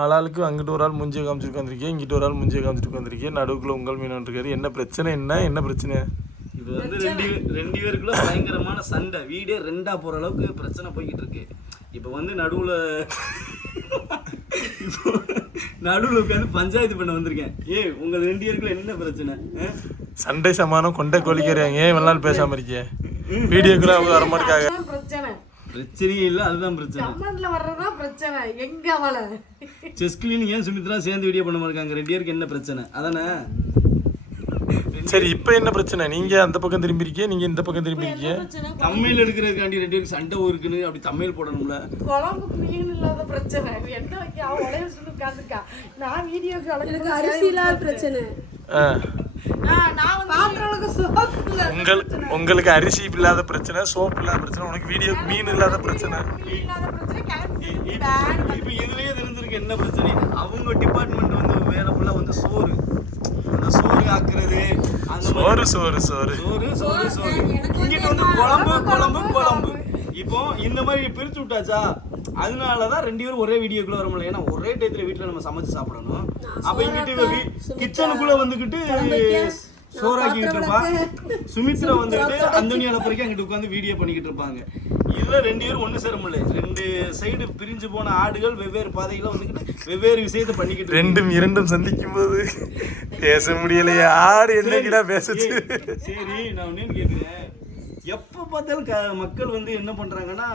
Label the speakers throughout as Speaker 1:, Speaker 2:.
Speaker 1: ஆளாளுக்கு அங்கிட்டு ஒரு ஆள் மூஞ்சியை காமிச்சிட்டு வந்திருக்கேன் இங்கிட்டு ஒரு ஆள் மூஞ்சியை காமிச்சிட்டு வந்திருக்கேன் நடுவுக்குள்ள உங்கள் மீன் இருக்காரு என்ன பிரச்சனை? என்ன? என்ன பிரச்சனை?
Speaker 2: இப்போ வந்து ரெண்டு ரெண்டு பேருக்குள்ள பயங்கரமான சண்டை. வீடே ரெண்டா போற அளவுக்கு பிரச்சனை போய்கிட்டு இருக்கு. இப்போ வந்து நடுவுல நடுவுல உட்காந்து பஞ்சாயத்து பண்ண வந்திருக்கேன். ஏய் உங்க ரெண்டு பேருக்குள்ள என்ன பிரச்சனை?
Speaker 1: சண்டை சமானம் கொண்டை கோழிக்கிறாங்க ஏன் இவ்வளவு நாள் பேசாம இருக்கீங்க? வீடியோக்குள்ள அவங்க வரமாட்டாங்க
Speaker 3: அதான் பிரச்சனை
Speaker 2: பிரச்சனையே இல்லை அதுதான் பிரச்சனை.
Speaker 3: கமெண்ட்ல வர்றதா பிரச்சனை. எங்க அவளை?
Speaker 2: செஸ் கிளீன் ஏன் சுமித்ரா சேர்ந்து வீடியோ பண்ண இருக்காங்க ரெண்டு பேருக்கு என்ன பிரச்சனை? அதானே?
Speaker 1: சரி இப்போ என்ன பிரச்சனை? நீங்க அந்த பக்கம் திரும்பி இருக்கீங்க நீங்க இந்த பக்கம் திரும்பி இருக்கீங்க.
Speaker 2: தமிழ் எடுக்கிறதுக்காண்டி ரெண்டு பேருக்கு சண்டை இருக்குன்னு அப்படி தமிழ் போடணும்ல.
Speaker 3: குழம்புக்கு மீன் இல்லாத பிரச்சனை. என்ன வைக்க? அவ உடைய சொல்லி உட்காந்துருக்கா நான் வீடியோக்கு
Speaker 4: எனக்கு அரிசி இல்லாத பிரச்சனை.
Speaker 1: உங்கள் உங்களுக்கு அரிசி இல்லாத பிரச்சனை சோப்பு இல்லாத பிரச்சனை உனக்கு வீடியோ மீன் இல்லாத பிரச்சனை.
Speaker 3: மீன் இல்லாத பிரச்சனை கிளம்பி பேன்
Speaker 2: இப்போ இதுலயே தெரிஞ்சிருக்கு என்ன பிரச்சனை. அவங்க டிபார்ட்மெண்ட் வந்து வேலை ஃபுல்லா வந்து சோறு. அந்த சோறு ஆக்குறது
Speaker 1: சோறு சோறு சோறு.
Speaker 2: சோறு சோறு சோறு இங்கிட்டு வந்து குழம்பு குழம்பு குழம்பு இப்போ இந்த மாதிரி பிரிச்சு விட்டாச்சா அதனாலதான் ரெண்டு பேரும் ஒரே வீடியோக்குள்ள வர முடியல. ஏன்னா ஒரே டயத்துல வீட்ல நம்ம சமைச்சு சாப்பிடணும். அப்ப இங்கிட்டு கிச்சனுக்குள்ள வந்துகிட்டு சோறாக்கிட்டு இருப்பா சுமித்ரா வந்துட்டு அந்தோனியால பிறகு அங்கிட்டு உட்காந்து வீடியோ பண்ணிக்கிட்டு இருப்பாங்க. இதுல ரெண்டு பேரும் ஒண்ணு சேர முடியல. ரெண்டு சைடு பிரிஞ்சு போன ஆடுகள் வெவ்வேறு பாதைகளை வந்துகிட்டு வெவ்வேறு விஷயத்தை பண்ணிக்கிட்டு.
Speaker 1: ரெண்டும் இரண்டும் சந்திக்கும் போது பேச முடியலையே. ஆடு என்னைக்குடா பேசுச்சு
Speaker 2: சரி, சரி நான் ஒண்ணு கேட்கிறேன் எப்ப பார்த்தாலும் க மக்கள் வந்து என்ன பண்றாங்கன்னா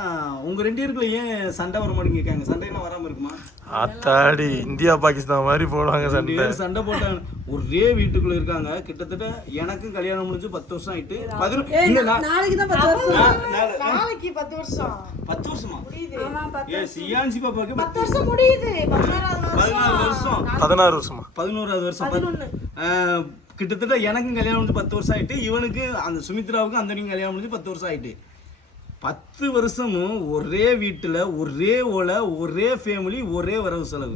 Speaker 2: உங்க ரெண்டு பேருக்குள்ள ஏன் சண்டை வர மாட்டேங்க கேட்காங்க சண்டையெல்லாம் வராம இருக்குமா?
Speaker 1: ஆத்தாடி இந்தியா பாகிஸ்தான் மாதிரி போடுவாங்க சண்டை.
Speaker 2: சண்டை போட்டாங்க ஒரே வீட்டுக்குள்ள இருக்காங்க. கிட்டத்தட்ட எனக்கும் கல்யாணம் முடிஞ்சு பத்து வருஷம் ஆயிட்டு. பதினொன்று நான்-
Speaker 4: நாளைக்கு தான் பத்து வருஷம்.
Speaker 3: நாளைக்கு பத்து வருஷம்.
Speaker 2: பத்து வருஷமா?
Speaker 3: முடியுது.
Speaker 4: ஆமா பத்து
Speaker 2: ஏ சியான்சி பாப்பாக்கு
Speaker 3: பத்து வருஷம் முடியுது.
Speaker 2: பதினாறு
Speaker 3: வருஷம்.
Speaker 1: பதினாறு வருஷமா?
Speaker 2: பதினோராவது வருஷம். பத்- ஆஹ், கிட்டத்தட்ட எனக்கும் கல்யாணம் முடிஞ்சு பத்து வருஷம் ஆகிட்டு இவனுக்கு அந்த சுமித்ராவுக்கும் அந்த கல்யாணம் முடிஞ்சு பத்து வருஷம் ஆயிட்டு. பத்து வருஷமும் ஒரே வீட்டில் ஒரே ஓலை ஒரே ஃபேமிலி ஒரே வரவு செலவு.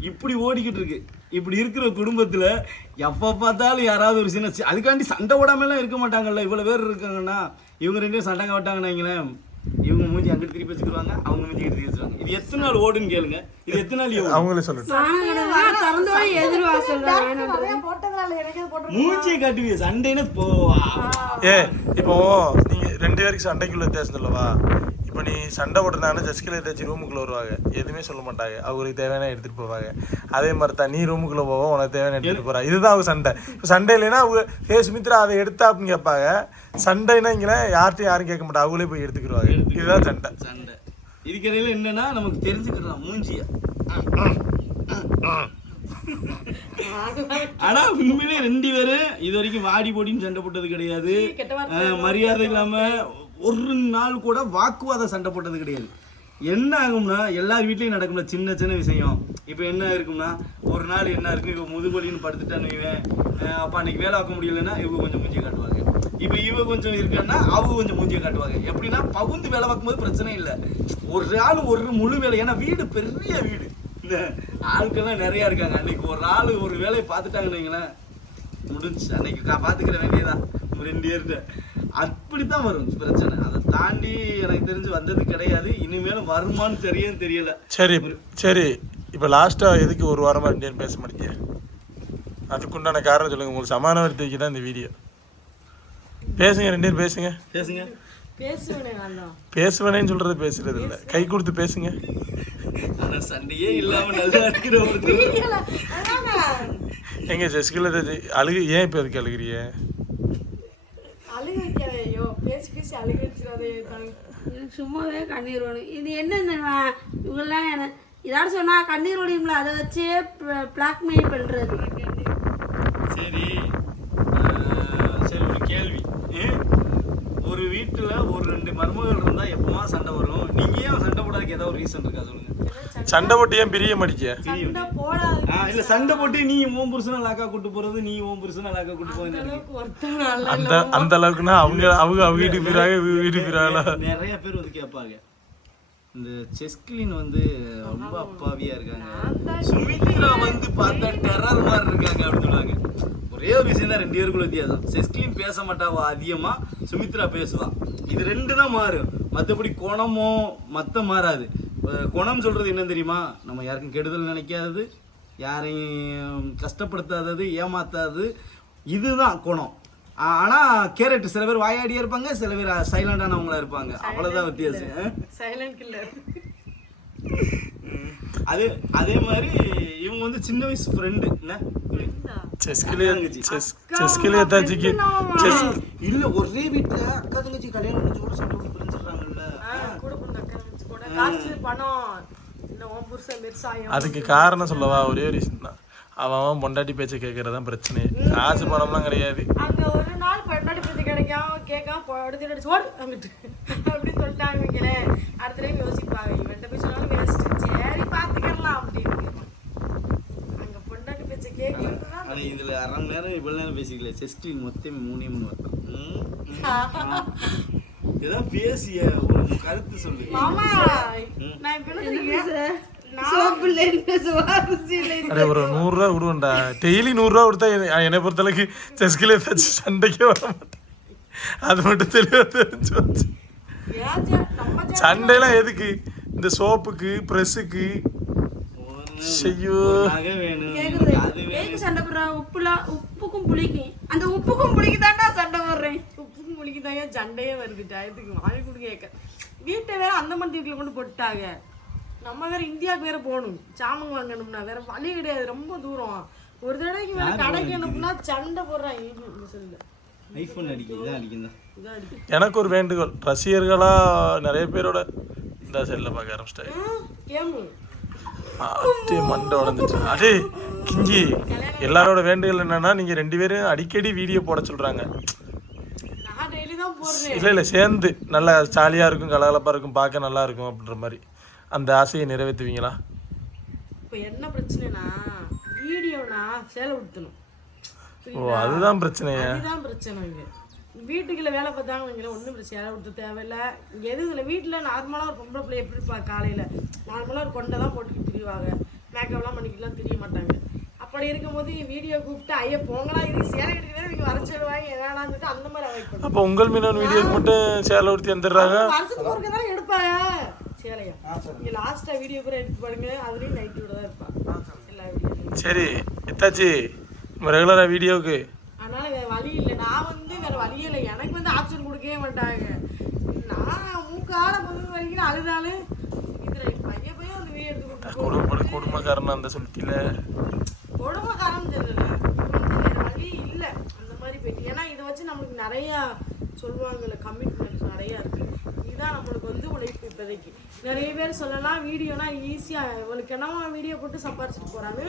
Speaker 2: இப்படி ஓடிக்கிட்டு இருக்கு. இப்படி இருக்கிற குடும்பத்தில் எப்போ பார்த்தாலும் யாராவது ஒரு சின்ன அதுக்காண்டி சண்டை விடாமலாம் இருக்க மாட்டாங்கல்ல. இவ்வளோ பேர் இருக்காங்கன்னா இவங்க ரெண்டு சண்டை சண்டைங்க மூஞ்சி அங்கிட்டு திருப்பி வச்சுக்கிடுவாங்க. அவங்க மூஞ்சி திருப்பி வச்சுருவாங்க. இது எத்தனை நாள் ஓடுன்னு கேளுங்க. இது எத்தனை நாள் ஓடும்?
Speaker 1: அவங்களே சொல்லட்டும்.
Speaker 2: மூஞ்சியை காட்டுவீங்க சண்டைன்னு போவா
Speaker 1: ஏ இப்போ நீங்க ரெண்டு பேருக்கு சண்டைக்குள்ள வித்தியாசம் சொல்லவா? இப்போ நீ சண்டை போட்டிருந்தாங்கன்னா ஜஸ்கில் ஏதாச்சும் ரூமுக்குள்ள வருவாங்க. எதுவுமே சொல்ல மாட்டாங்க. அவங்களுக்கு தேவையான எடுத்துட்டு போவாங்க. அதே மாதிரி தான் நீ ரூமுக்குள்ள போவா உனக்கு தேவையான எடுத்துட்டு போறா. இதுதான் அவங்க சண்டை. இப்போ சண்டை இல்லைன்னா அவங்க ஏ சுமித்ரா அதை எடுத்தா அப்படின்னு கேட்பாங்க. சண்டைனா இங்கே யார்ட்டையும் யாரும் கேட்க மாட்டாங்க. அவங்களே போய் எடுத்துக்கிடுவாங்க இதுதான் சண்டை.
Speaker 2: சண்டை. இதுக்கிடையில என்னன்னா நமக்கு தெரிஞ்சுக்கலாம் மூஞ்சிய. ஆனா உண்மையிலே ரெண்டு பேரும் இது வரைக்கும் வாடி போடின்னு சண்டை போட்டது கிடையாது. மரியாதை இல்லாம ஒரு நாள் கூட வாக்குவாத சண்டை போட்டது கிடையாது. என்ன ஆகும்னா எல்லார் வீட்லேயும் நடக்கும்ல சின்ன சின்ன விஷயம். இப்போ என்ன இருக்கும்னா ஒரு நாள் என்ன இருக்கும் இப்போ முதுகொலின்னு படுத்துட்டான்னு இவன் அப்போ அன்னைக்கு வேலை பார்க்க முடியலன்னா இவங்க கொஞ்சம் மூஞ்சியை காட்டுவாங்க. இப்போ இவ கொஞ்சம் இருக்கான்னா அவங்க கொஞ்சம் மூஞ்சியை காட்டுவாங்க. எப்படின்னா பகுந்து வேலை பார்க்கும்போது பிரச்சனை இல்லை. ஒரு ஆள் ஒரு முழு வேலை ஏன்னா வீடு பெரிய வீடு. இந்த ஆட்கள்லாம் நிறையா இருக்காங்க. அன்னைக்கு ஒரு ஆள் ஒரு வேலையை பார்த்துட்டாங்கன்னு வைங்களேன் முடிஞ்சு அன்னைக்கு நான் பார்த்துக்கிற வேண்டியதான் ரெண்டு பேர்கிட்ட அப்படித்தான் வரும். பிரச்சனை. அதை தாண்டி எனக்கு தெரிஞ்சு வந்தது கிடையாது. இனிமேலும் வருமான்னு தெரியும் தெரியல.
Speaker 1: சரி சரி. இப்போ லாஸ்ட்டாக எதுக்கு ஒரு வாரமாக ரெண்டு பேரும் பேச மாட்டீங்க? அதுக்குண்டான காரணம் சொல்லுங்கள் உங்களுக்கு சமான வருத்திக்கு தான் இந்த வீடியோ பேசுங்க ரெண்டு பேரும் பேசுங்க.
Speaker 2: பேசுங்க.
Speaker 1: பேசுவேனேன்னு சொல்றது பேசுறது இல்லை. கை கொடுத்து பேசுங்க.
Speaker 2: ஆனா சண்டையே இல்லாம நல்லா இருக்கிற
Speaker 1: எங்க ஜெஸ்கில் அழுகு ஏன் இப்போ எதுக்கு அழுகிறீங்க?
Speaker 3: அழுக வைக்காதே ஐயோ பேசி பேசி அழுக வச்சிடாதே தாங்க
Speaker 4: எனக்கு சும்மாவே கண்ணீர் வரும் இது என்ன இவங்கெல்லாம் என்ன ஏதாவது சொன்னா கண்ணீர் வடியும்ல அதை வச்சே பிளாக்மெயில் பண்றது.
Speaker 2: சரி சரி ஒரு கேள்வி? ஒரு வீட்டுல ஒரு ரெண்டு மருமகள் இருந்தா எப்பமா சண்டை வரும்? நீங்க ஏன் சண்டை போடாதுக்கு ஏதாவது ஒரு ரீசன் இருக்கா சொல்லுங்க.
Speaker 1: சண்டை போட்டு ஏன் பிரிய மாட்டிக்க
Speaker 3: சண்டை போடாது
Speaker 2: ஆ, இல்ல சண்டை போட்டு நீ ஓம் புருஷனை லாக்கா கூட்டு போறது நீ ஓம் புருஷனை லாக்கா கூட்டு போறது.
Speaker 1: அந்த அந்த அளவுக்குன்னா அவங்க அவங்க அவங்க வீட்டுக்கு போயிறாங்க வீட்டுக்கு போயிறாங்களா?
Speaker 2: நிறைய பேர் வந்து கேட்பாங்க. இந்த செஸ்கிலின் வந்து ரொம்ப அப்பாவியா இருக்காங்க. சுமித்ரா வந்து பார்த்தா டெரர் மாதிரி இருக்காங்க அப்படின்னு சொல்லுவாங்க. ஒரே ஒரு விஷயம் தான் ரெண்டு பேருக்குள்ள வித்தியாசம். செஸ்கிலின் பேச மாட்டாவா அதிகமா சுமித்ரா பேசுவா. இது ரெண்டு தான் மாறும். மற்றபடி குணமோ மத்த மாறாது. குணம் சொல்றது என்ன தெரியுமா? நம்ம யாருக்கும் கெடுதல் நினைக்காதது யாரையும் கஷ்டப்படுத்தாதது ஏமாத்தாதது இதுதான் குணம். ஆ- ஆனா கேரட் சில பேர் வாயாடியா இருப்பாங்க சில பேர் சைலண்டானவங்களா இருப்பாங்க. அவ்வளவுதான் வித்தியாசம். ஆ?
Speaker 3: சைலண்ட் கில்லர்
Speaker 2: அதே அதே மாதிரி இவங்க வந்து சின்ன வயசு ஃப்ரெண்டு என்ன?
Speaker 1: செஸ்கிலே செஸ் செஸ்கிலே
Speaker 2: இல்ல ஒரே வீட்டுல அக்கா தங்கச்சி கல்யாணம் முடிச்சு கூட சண்டை போட்டு பிரிஞ்சிடுறாங்கல்ல
Speaker 3: கூட பிறந்த அக்கா வச்சு கூட காசு பணம் இந்த உன் புருஷன் மிர்சாயம்.
Speaker 1: அதுக்கு காரணம் சொல்லவா? ஒரே விஷயம் தான். அவன் அவன் பொண்டாட்டி பேச்சை கேட்கறது தான் பிரச்சனை. காசு பணம்லாம் கிடையாது.
Speaker 3: அங்க ஒரு நாள் பன்னாடி பத்தி கிடைக்காம கேட்காம படுத்து அடிச்சு ஓடு அங்கிட்டு. அப்படின்னு சொல்லிட்டாங்க வைங்களேன் அடுத்த டைம் யோசிப்பாங்க. இவன்ட்ட போய் சொன்னாலும் வேஸ்ட் சரி பாத்துக்கலாம் அப்படின்னு அங்க பொண்டாட்டி பேச்சை கேட்கறது தான்
Speaker 2: இதுல அரை மணி நேரம் இவ்வளவு நேரம் பேசிக்கல. செஸ்ட் மொத்தம் மூணே மூணு வரலாம் ஏதாவது பேசிய ஒரு கருத்து சொல்லு
Speaker 3: மாமா நான் இப்ப என்ன சொல்றேன்
Speaker 1: அடே ஒரு நூறுரூவா டெய்லி நூறுரூவா கொடுத்தா என்னை- என்னை பொறுத்தளவுக்கு செஸ்கிலே ஏதாச்சும் சண்டைக்கே வர மாட்டேன். அது மட்டும் தெளிவாக தெரிஞ்சு வச்சு சண்டைலாம் எதுக்கு? இந்த சோப்புக்கு ப்ரெஸ்ஸுக்கு.
Speaker 4: சண்டை போடுறா உப்புலாம் உப்புக்கும் புளிக்கும். அந்த உப்புக்கும் புளிக்கு தாண்டா சண்டை போடுறேன்.
Speaker 3: முழுக்கிதான் ஏன் சண்டையே வருது டயத்துக்கு வாங்கி கொடுங்க கேட்க வீட்டை வேற அந்த மந்தி வீட்டில் கொண்டு போட்டுட்டாங்க. நம்ம வேற இந்தியாவுக்கு வேற போகணும். சாமான் வாங்கணும்னா வேற வழி கிடையாது. ரொம்ப தூரம். ஒரு தடவைக்கு வேற கடைக்கு அனுப்புனா சண்டை போடுறாங்க செல்ல
Speaker 1: எனக்கு ஒரு வேண்டுகோள். ரசிகர்களாக நிறைய பேரோட இந்த செல்லை பார்க்க ஆரம்பிச்சிட்டாங்க. மண்டை உடஞ்சிச்சு. அடே கிஞ்சி. எல்லாரோட வேண்டுதல் என்னன்னா நீங்கள் ரெண்டு பேரும் அடிக்கடி வீடியோ போட சொல்கிறாங்க
Speaker 3: நான் டெய்லி தான் போடுறேன்
Speaker 1: இல்லை இல்லை சேர்ந்து நல்லா ஜாலியாக இருக்கும் கலகலப்பாக இருக்கும் பார்க்க நல்லா இருக்கும் அப்படின்ற மாதிரி. அந்த ஆசையை நிறைவேற்றுவீங்களா?
Speaker 3: இப்போ என்ன பிரச்சனைனா வீடியோனா சேலை உடுத்தணும்.
Speaker 1: ஓ அதுதான் பிரச்சனையா.
Speaker 3: அதுதான் பிரச்சனை இங்க. வீட்டுக்குள்ள வேலை பார்த்தாங்க வைங்களேன் ஒன்றும் பிரச்சனை யாரும் கொடுத்து தேவையில்ல. எது இல்லை. வீட்டில் நார்மலாக ஒரு பொம்பளை பிள்ளை எப்படி இருப்பா? காலையில். நார்மலாக ஒரு கொண்டை தான் போட்டுக்கிட்டு திரிவாங்க. மேக்கப்லாம் பண்ணிக்கிட்டுலாம் தெரிய மாட்டாங்க. அப்படி இருக்கும்போது வீடியோ கூப்பிட்டு ஐயா போங்களா இது சேலை எடுக்கிறதே நீங்கள் வர சொல்லுவாங்க சொல்லிட்டு அந்த மாதிரி பண்ணுவோம்
Speaker 1: அப்போ உங்கள் மீனவன் வீடியோக்கு மட்டும் சேலை உடுத்தி வந்துடுறாங்க?
Speaker 3: வருஷத்துக்கு ஒருக்க தானே எடுப்பாங்க. சேலையா? நீங்கள் லாஸ்ட்டாக வீடியோ கூட எடுத்து பாருங்க. அதுலேயும் நைட்டோட தான் இருப்பாங்க எல்லா வீடியோலையும்.
Speaker 1: சரி எத்தாச்சி? ரெகுலராக வீடியோவுக்கு.
Speaker 3: அதனால வேற வழி இல்லை. நான் வந்து வேற வழியே இல்லை. எனக்கு வந்து ஆப்ஷன் கொடுக்கவே மாட்டாங்க. நான் மூக்கால முதல் வரைக்கும் அழுதாலும் இதுல பையன் பையன் வந்து வீடியோ எடுத்து கொடுத்து
Speaker 1: குடும்ப குடும்பக்காரன் அந்த சொல்லிட்டில
Speaker 3: உடம்புக்காரன் தெரியல இவனுக்கு வேற வழி இல்லை அந்த மாதிரி போயிட்டு ஏன்னா இதை வச்சு நம்மளுக்கு நிறைய சொல்லுவாங்கல்ல கமிட்மெண்ட்ஸ் நிறைய இருக்கு. இதுதான் நம்மளுக்கு வந்து உழைப்பு இப்போதைக்கு. நிறைய பேர் சொல்லலாம் வீடியோனா ஈஸியாக இவளுக்கு என்னவா வீடியோ போட்டு சம்பாரிச்சிட்டு போறாங்க.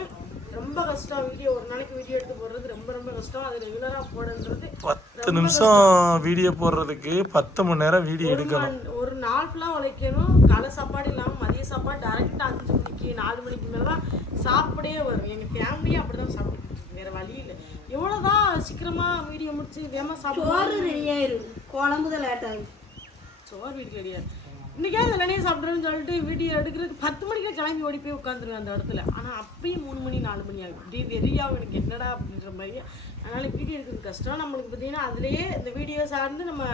Speaker 3: ரொம்ப கஷ்டம் வீடியோ ஒரு நாளைக்கு வீடியோ எடுத்து போடுறது ரொம்ப ரொம்ப கஷ்டம். அது ரெகுலராக போடுன்றது
Speaker 1: பத்து நிமிஷம் வீடியோ போடுறதுக்கு பத்து மணி நேரம் வீடியோ எடுக்கணும்.
Speaker 3: ஒரு நாள் ஃபுல்லாக உழைக்கணும். காலை சாப்பாடு இல்லாமல் மதிய சாப்பாடு டேரெக்டாக அஞ்சு மணிக்கு நாலு மணிக்கு மேலே தான் சாப்பிடே வரும். எங்கள் ஃபேமிலியும் அப்படி தான் சாப்பிட்டு வேறு வழி இல்லை. எவ்வளோ தான் சீக்கிரமாக வீடியோ முடிச்சு வேகமாக சாப்பிடுவோம்
Speaker 4: சோறு ரெடி ஆயிரும். குழம்பு தான் லேட் ஆகும்.
Speaker 3: சோறு வீட்டுக்கு கிடையாது இன்னைக்கே அந்த நினைவு சாப்பிட்றேன்னு சொல்லிட்டு வீடியோ எடுக்கிறதுக்கு பத்து மணிக்கு கிளம்பி ஓடி போய் உட்காந்துருவேன் அந்த இடத்துல. ஆனால் அப்பயும் மூணு மணி நாலு மணி ஆகும். இப்படி வெறியாகும் எனக்கு என்னடா அப்படின்ற மாதிரி அதனால வீடியோ எடுக்கிறது கஷ்டம். நம்மளுக்கு பார்த்தீங்கன்னா அதுலேயே இந்த வீடியோ சார்ந்து நம்ம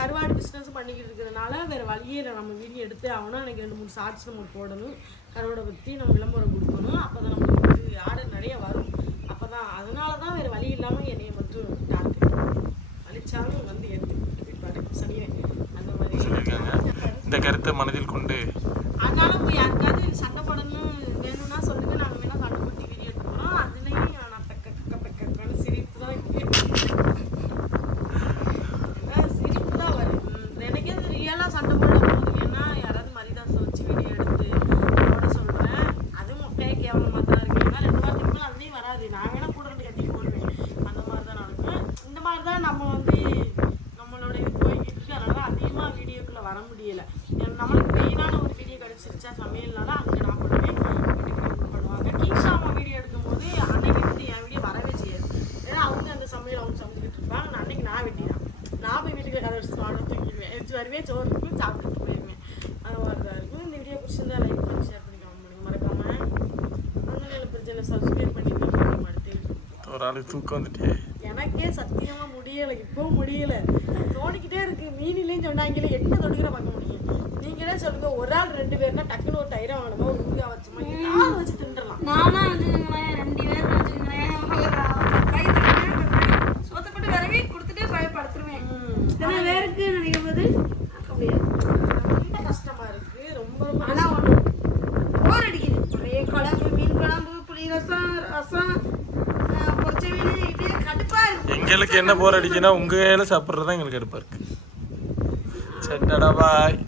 Speaker 3: கருவாடு பிஸ்னஸ் பண்ணிக்கிட்டு இருக்கிறதுனால வேறு வழியே இல்லை. நம்ம வீடியோ எடுத்தே ஆகணும். எனக்கு ரெண்டு மூணு ஷார்ட்ஸ் நம்ம போடணும். கருவாடை பற்றி நம்ம விளம்பரம் கொடுக்கணும். அப்போ தான் நம்மளுக்கு வந்து ஆர்டர் நிறைய வரும். அப்போ தான் வேறு வழி இல்லாமல் என்னைய மட்டும் டார்கெட் வலிச்சாலும் வந்து எடுத்து பாரு சனியன் அந்த மாதிரி
Speaker 1: இந்த கருத்தை மனதில் கொண்டு
Speaker 3: அதனால இப்போ யாருக்காவது சண்டை போடணும் வேணும்னா சொல்லுங்க நாங்க வேணா சண்டை போட்டு வீடியோ எடுக்கிறோம் அதுலயும் நான் பெக்க பெக்க பெக்கன்னு சிரிப்பு தான் அதான் சிரிப்பு தான் வரும் உம், எனக்கே அது ரியலாக சண்டை போட போது வேணா யாராவது மரிதாசை வச்சு வீடியோ எடுத்து போட சொல்றேன் அதுவும் மொக்கையே கேவலமாக தான் இருக்கு ஏன்னா ரெண்டு வாரத்துக்கு மேலே அதுலேயும் வராது நான் வேணா கூட ரெண்டு கட்டி போடுவேன் அந்த மாதிரி தான் நடக்கும் இந்த மாதிரி தான் நம்ம வந்து நம்மளோட இது போய்கிட்டு இருக்கு அதனால அதிகமாக வீடியோக்குள்ள வர முடியல ஏன்னா நம்மளுக்கு மெயினான ஒரு வீடியோ கிடைச்சிருச்சா சமையல்னால அங்கே நான் பண்ணுவேன் பண்ணுவாங்க கிங்ஸ் அம்மா வீடியோ எடுக்கும்போது அன்னைக்கு வந்து என் வீடியோ வரவே செய்யாது. ஏன்னா அவங்க அந்த சமையல் அவங்க சமைச்சிக்கிட்டு இருப்பாங்க. நான் அன்னைக்கு நான் வெட்டிதான் நான் போய் வீட்டுக்கு கதை வச்சு சாப்பிட தூங்கிடுவேன் எடுத்து வருவேன் சோறு இருக்கும் சாப்பிட்டுட்டு போயிடுவேன் அந்த மாதிரி இருக்கும். இந்த வீடியோ பிடிச்சிருந்தா லைக் பண்ணி ஷேர் பண்ணி கமெண்ட் மறக்காம ஒன்றும் பிரச்சனை சப்ஸ்கிரைப் video.
Speaker 1: ஒரு ஆளுக்கு தூக்கம் வந்துட்டே.
Speaker 3: எனக்கே சத்தியமா முடியல. இப்போ முடியல. தோணிக்கிட்டே இருக்கு. மீனிலையும் சொன்னாங்களே என்ன தொடுக்கிற பார்க்க முடியும் நீங்களே சொல்லுங்க ஒரு ஆள் ரெண்டு பேர்னா டக்குன்னு ஒரு தயிரை வாங்கணுமா? ஒரு ஊறுகாய் வச்சோமா ஏதாவது வச்சு தின்றலாம்.
Speaker 4: நானா வச்சுக்கோங்களேன் ரெண்டு பேர் வச்சுக்கோங்களேன். சோத்தப்பட்டு விரவி கொடுத்துட்டு பயப்படுத்துருவேன். இத்தனை பேருக்கு நினைக்கும் போது
Speaker 3: ரொம்ப கஷ்டமா இருக்கு. ரொம்ப ரொம்ப
Speaker 4: ஆனா ஒண்ணு போர் அடிக்குது. ஒரே குழம்பு மீன் குழம்பு புளி ரசம் ரசம் பொரிச்ச மீன் இதே கடுப்பா இருக்கு.
Speaker 1: எங்களுக்கு என்ன போர் அடிக்குன்னா உங்க கையில சாப்பிட்றது தான் எங்களுக்கு எடுப்பா இருக்கு. சட்டடா பாய்